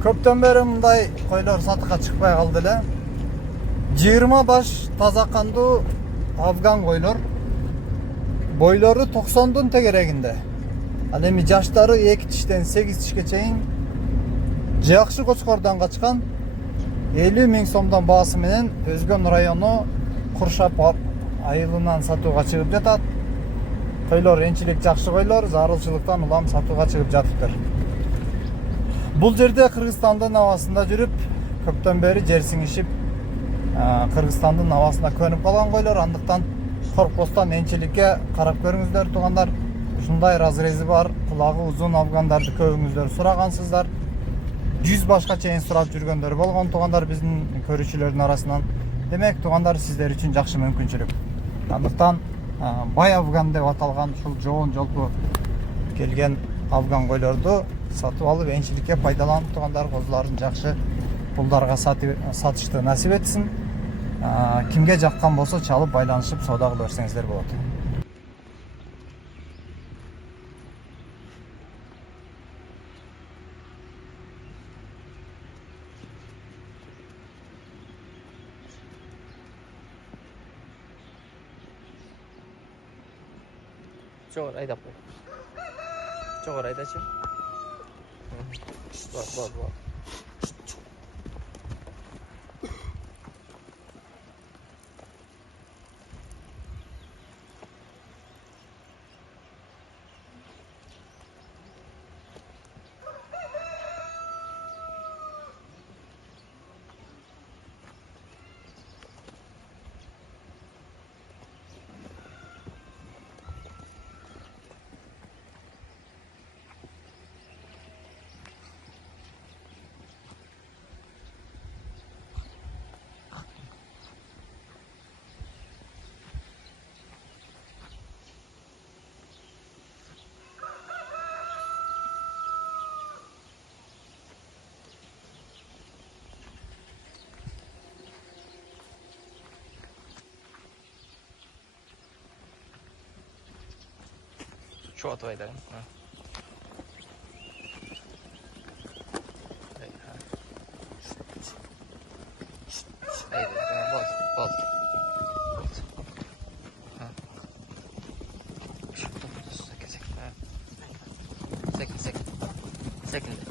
Көптөн бeri мындай койлор сатыкка чыкпай калды эле. 20 баш таза кандуу афган койлор. Бойлору 90дун тегерегинде. Ал эми жаштары 2 тиштен 8 тишке чейин жакшы кочкордон качкан. 50 000 сомдон баасы менен Өзгөн району Куршап айылынан сатууга чыгып жатат. Койлор энчилик жакшы койлор, зарылчылыктан улам сатууга чыгып жатыптыр. Бул жерде Кыргызстандын абасында жүрүп, көптөн бери жер сиңишип, Кыргызстандын абасына көнүп калган койлор, андыктан коркпостон энчиликке карап көрүңүздөр туугандар. Ушундай разрези бар, кулагы узун афгандарды көбүңүздөр сурагансыздар. 100 башка чейин сурап жүргөндөр болгон туугандар биздин көрүүчүлөрдүн арасынан. Демек туугандар, сиздер үчүн жакшы мүмкүнчүлүк. Андыктан бай афган деп аталган ушул жоон жолку келген афган койлорду сатып алып энчиликке пайдаланып туугандар, козуларын жакшы пулдарга сатышты насип этсин. Кимге жаккан болсо чалып байланышып соода кыла берсеңиздер болот. Жогору айдап кой. Жогору айдачы. Бар. Чего твои, да? Бол. Секин.